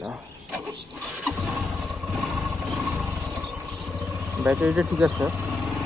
আলহামদুলিল্লাহ, ব্যাটারিটা ঠিক আছে।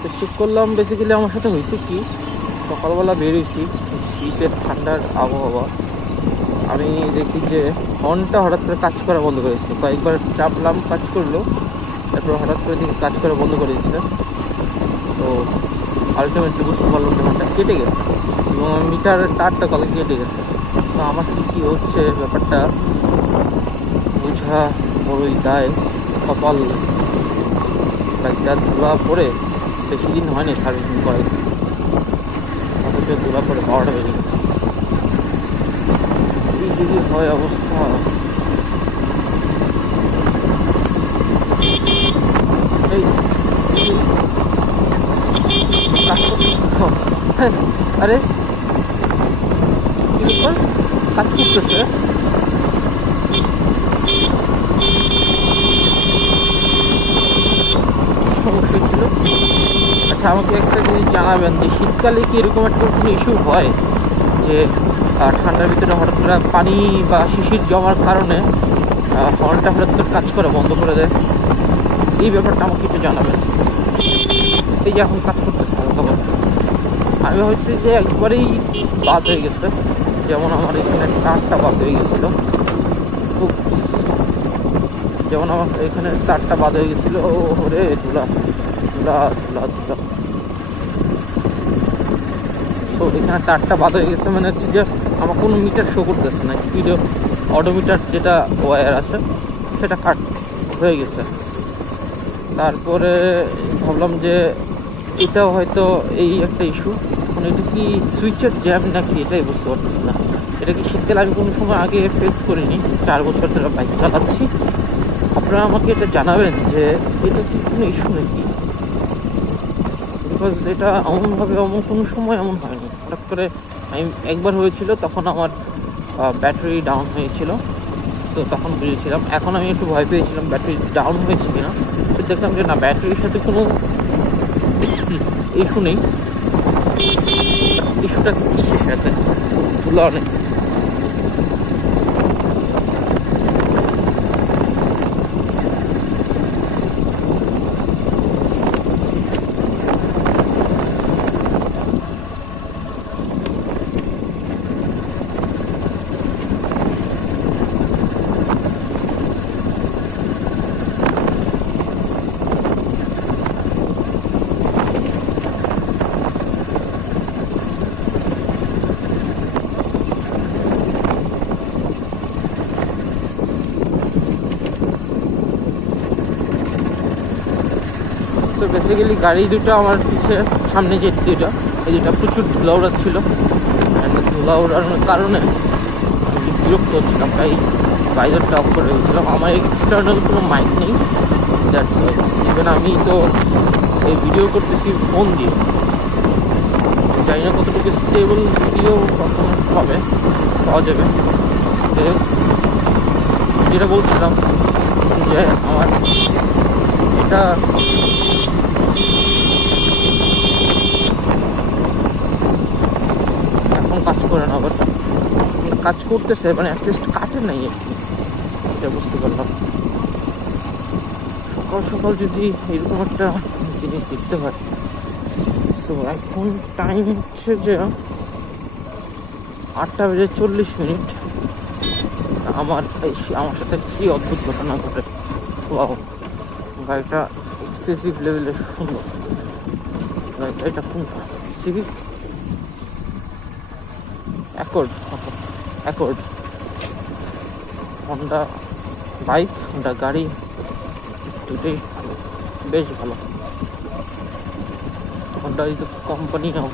তো চেক করলাম, বেসিক্যালি আমার সাথে হয়েছে কি, সকালবেলা বেরিয়েছি, শীতের ঠান্ডার আবহাওয়া, আমি দেখি যে হর্নটা হঠাৎ করে কাজ করা বন্ধ করে দিচ্ছে। কয়েকবার চাপলাম, কাজ করলো, তারপর হঠাৎ করে দেখি কাজ করা বন্ধ করে দিচ্ছে। তো আলটিমেটলি বুঝতে পারলাম যে হর্নটা কেটে গেছে এবং মিটারের তারটা কলে কেটে গেছে। তো আমার সাথে কী হচ্ছে ব্যাপারটা বোঝা বড়ই দায়। কপাল, বাইকটা ধুলা পরে বেশি দিন হয়নি সার্ভিসিং করাইছি, অথচ ধুলা পরে পাওয়াটা বেরিয়ে গেছে। এই যদি হয় অবস্থা, এই আরে কি ব্যাপার, কাজ করতেছে। সমস্যা ছিল। আচ্ছা, আমাকে একটা জিনিস জানাবেন যে শীতকালে কি এরকম একটা কোনো ইস্যু হয় যে ঠান্ডার ভিতরে হঠাৎ করে পানি বা শিশির জমার কারণে হর্নটা হঠাৎ করে কাজ করা বন্ধ করে দেয়? এই ব্যাপারটা আমাকে একটু জানাবেন। এই যে এখন কাজ করতেছে হালকা বলতে, আমি ভাবছি যে একবারেই বাদ হয়ে গেছে, যেমন আমার এখানে তারটা বাদ হয়ে গেছিল, খুব যেমন আমার এখানে তারটা বাদ হয়ে গেছিল। ওরে ধুলা ধুলা ধুলা ধুলা। তো এখানে তারটা বাদ হয়ে গেছে, মানে হচ্ছে যে আমার কোনো মিটার শো করতেছে না, স্পিডে অডোমিটার যেটা ওয়্যার আছে সেটা কাট হয়ে গেছে। তারপরে ভাবলাম যে এটাও হয়তো এই একটা ইস্যু। এখন এটা কি সুইচের জ্যাম নাকি এটাই বুঝতে পারতেছি না। এটা কি শীতকালে আমি কোনো সময় আগে ফেস করিনি, 4 বছর ধরে বাইক চালাচ্ছি। আপনারা আমাকে এটা জানাবেন যে এটা কি কোনো ইস্যু নাকি, বিকজ এটা এমনভাবে কোনো সময় এমন হয়নি। হঠাৎ করে আমি একবার হয়েছিল, তখন আমার ব্যাটারি ডাউন হয়েছিল, তো তখন বুঝেছিলাম। এখন আমি একটু ভয় পেয়েছিলাম ব্যাটারি ডাউন হয়েছে কিনা, তো দেখলাম যে না, ব্যাটারির সাথে কোনো ইস্যু নেই। ইস্যুটা কিসের সাথে? তুলা অনেক। তো বেসিক্যালি গাড়ি দুটো আমার পিছে, সামনে যে দুটো, এই দুটো প্রচুর ধুলা উড়াচ্ছিল। ধুলা উড়ানোর কারণে আমি বিরক্ত হচ্ছিলাম, তাই বাইরেরটা অফ করে দিয়েছিলাম। আমার এক্সটার্নাল কোনো মাইক নেই, দ্যাটস ওয়াই। ইভেন আমি তো এই ভিডিও করতেছি ফোন দিয়ে, জানি না কতটুকু স্টেবল ভিডিও পারফরমেন্স পাওয়া যাবে। যেটা বলছিলাম যে আমার এটা এখন কাজ করে না, আবার কাজ করতেছে, মানে অ্যাটলিস্ট কাটে নাই আর কি, এটা বুঝতে পারলাম। সকাল সকাল যদি এরকম একটা জিনিস দেখতে হয়। তো এখন টাইম হচ্ছে যে 8:40। আমার সাথে কি অদ্ভুত ঘটনা ঘটে। ওয়াও, গাড়িটা এক্সেসিভ লেভেলে সুন্দর। গাড়িটা এটা কোনটা? Civic accord, Honda bike, Honda গাড়ি, দুটোই ভালো, বেশ ভালো। Honda is company of.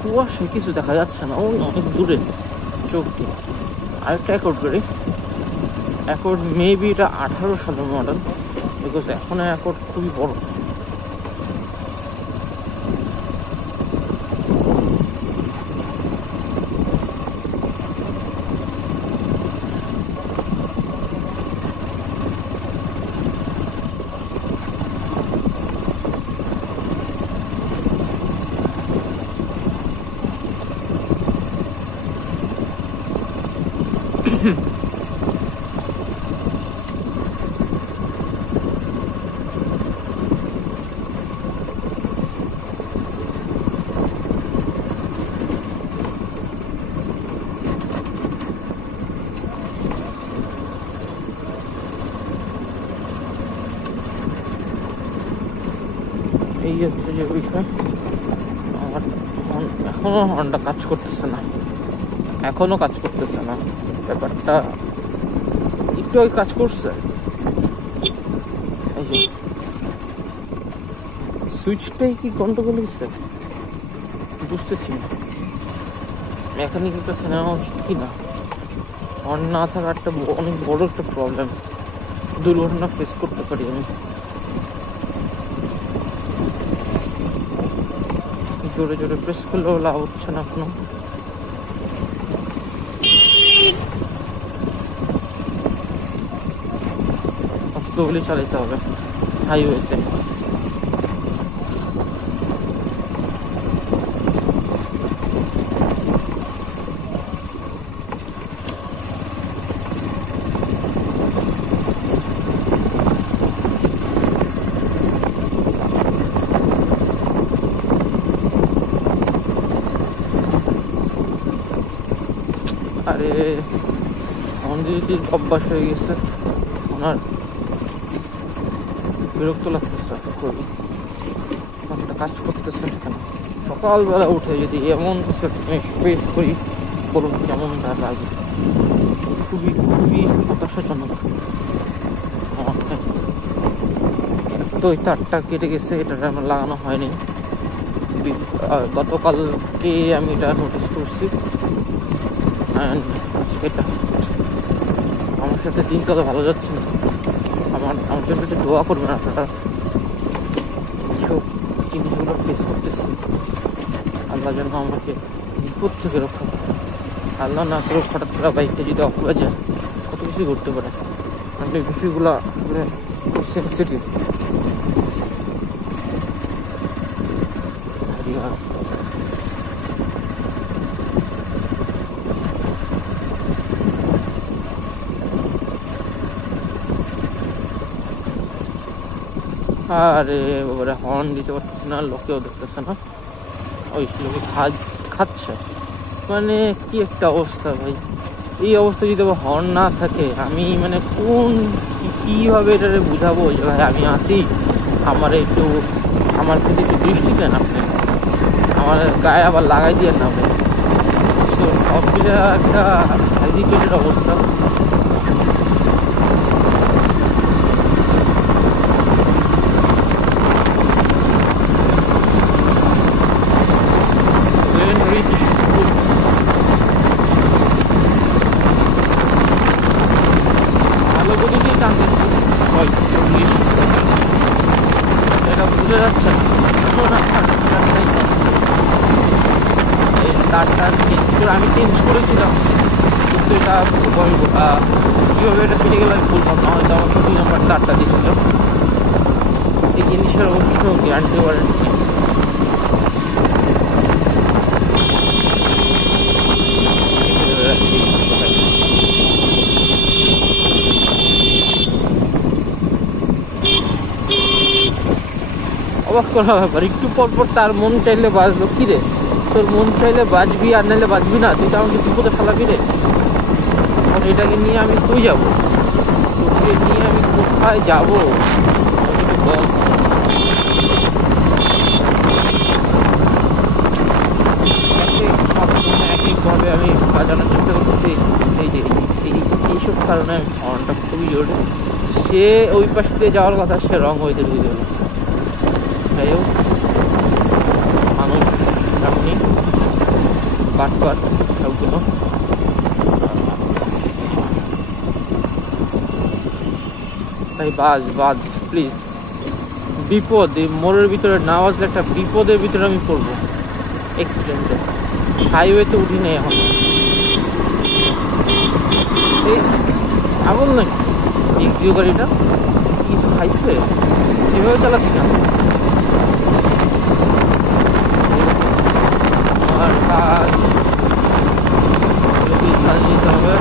কুয়াশা কিছু দেখা যাচ্ছে না, ওই অনেক দূরে চোখ দিয়ে আরেকটা অ্যাকর্ড গাড়ি। অ্যাকর্ড মেবি এটা 18 সালের মডেল, বিকজ এখন অ্যাকর্ড খুবই বড়। এই হচ্ছে যে বিষয়। আমার এখনো হর্নটা কাজ করতেছে না, এখনো কাজ করতেছে না। ব্যাপারটা একটু আগে কাজ করছে। এই যে সুইচটাই কি গন্ডগোল হয়েছে বুঝতেছি না। মেকানিকের কাছে নেওয়া উচিত কি না? হর্ন না থাকা একটা অনেক বড় একটা প্রবলেম, দুর্ঘটনা ফেস করতে পারি আমি। জোরে জোরে প্রেস করলেও লাভ হচ্ছে না কোনো। স্লোলি চালাতে হবে হাইওয়েতে। আরে মন্দিরটির অভ্যাস হয়ে গেছে ওনার, বিরক্ত লাগতেছে খুবই। একটা কাজ করতেছে না কেন? সকালবেলা উঠে যদি এমন কিছু ফেস করি বলুন কেমনটা লাগে? খুবই খুবই হতাশাজনক। তো এই তারটা কেটে গেছে, এটা আমার লাগানো হয়নি। গতকালকে আমি এটা নোটিস করছি। আজকে এটা আমার সাথে দিনটা তো ভালো যাচ্ছে না। আমার জন্য একটু দোয়া করবেন আপনারা। এইসব জিনিসগুলো ফেস করতেছি, আল্লাহ যেন আমাকে বিপদ থেকে রক্ষা করে। আল্লাহ না করে হঠাৎ করে বাইকটা যদি অফ হয়ে যায় কত কিছু করতে পারে। আসলে এই বিষয়গুলো আসলে খুব সেন্সিটিভ। আরে বাবারে, হর্ন দিতে পারতেছে না, লোকেও দেখতেছে না, ওই লোকে খাচ্ছে। মানে কি একটা অবস্থা ভাই! এই অবস্থা যদি আবার হর্ন না থাকে, আমি মানে কীভাবে এটারে বুঝাবো যে ভাই আমি আসি, আমার প্রতি একটু দৃষ্টি দেন আপনি, আমার গায়ে আবার লাগাই দিয়ে না ভাই। তো সব মিলে একটা হেজিটেটেড অবস্থা। ভালো গতিতেই টানতেছি, 40 এটা বুঝে যাচ্ছে না। তারটা আমি চেঞ্জ করেছিলাম, কিন্তু এটা কীভাবে এটা ফিরে গেলে আমি বলতাম না। হয়তো আমাকে 2 নম্বর তারটা দিয়েছিল। এই জিনিসের অবশ্য গ্যারান্টি ওয়ারেন্টি নেই। অবাক করা ব্যাপার, একটু পরপর তার মন চাইলে বাজলো। কিরে তোর মন চাইলে বাজবি আর নাইলে বাজবি না, তুই তো আমাকে বিপদে ফেলাবি রে। এখন এটাকে নিয়ে আমি কই যাবো? তোকে নিয়ে আমি কোথায় যাবো বল? একইভাবে আমি বাজানোর চেষ্টা করতেছি। এই যে এইসব কারণে আমি হর্নটা খুবই জোরে। সে ওই পাশ দিয়ে যাওয়ার কথা, সে রং হইতে ঢুকে গেল। যাই হোক, মানুষ তেমনই বাটপাট সবগুলো। তাই বাজ প্লিজ। বিপদ, এই মোড়ের ভিতরে না বাজলে একটা বিপদের ভিতরে আমি পড়বো, অ্যাক্সিডেন্টে। হাইওয়েতে উঠি নেই এখন। এই আগুন নাকি এক্সিও গাড়িটা? কিছু খাইছে? এভাবে চালাচ্ছি না। আমার কাজ চালিয়ে যেতে হবে।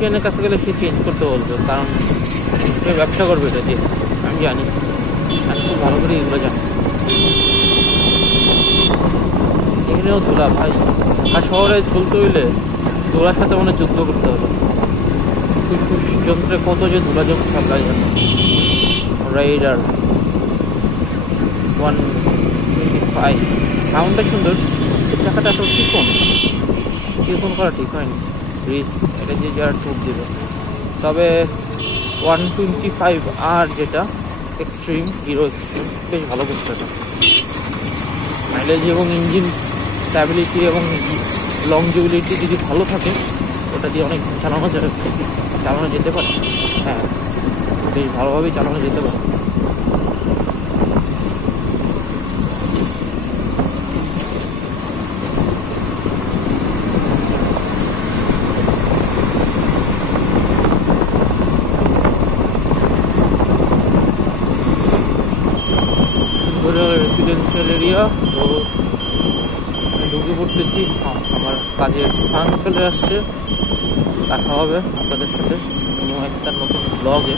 টেকনিশিয়ানের কাছে গেলে সে চেঞ্জ করতে বলতো, কারণ সে ব্যবসা করবে এটা দিয়ে, আমি জানি, আমি খুব ভালো করে এগুলো জানি। এখানেও ধুলা ভাই, আর শহরে চলতে হইলে ধুলার সাথে মনে যুদ্ধ করতে হবে। ফুসফুস যন্ত্রে কত যে ধুলা যন্ত্র সাপ্লাই আছে। রাইডার 125 সাউন্ডটা সুন্দর, চাকাটা আসলে চিকন করা ঠিক হয়নি, রিস্ক, এটা যে যার টুপ দেবে। তবে 125 আর যেটা এক্সট্রিম, হিরো এক্সট্রিম, বেশ ভালো করছে এটা। মাইলেজ এবং ইঞ্জিন স্ট্যাবিলিটি এবং লংজিবিলিটি যদি ভালো থাকে, ওটা দিয়ে অনেক চালানো যেতে পারে। হ্যাঁ, বেশ ভালোভাবেই চালানো যেতে পারে। রেসিডেন্সিয়াল এরিয়া, তো ঢুকে পড়তেছি। আমার কাজের স্থান চলে আসছে। দেখা হবে আপনাদের সাথে কোনো একটা নতুন ব্লগে।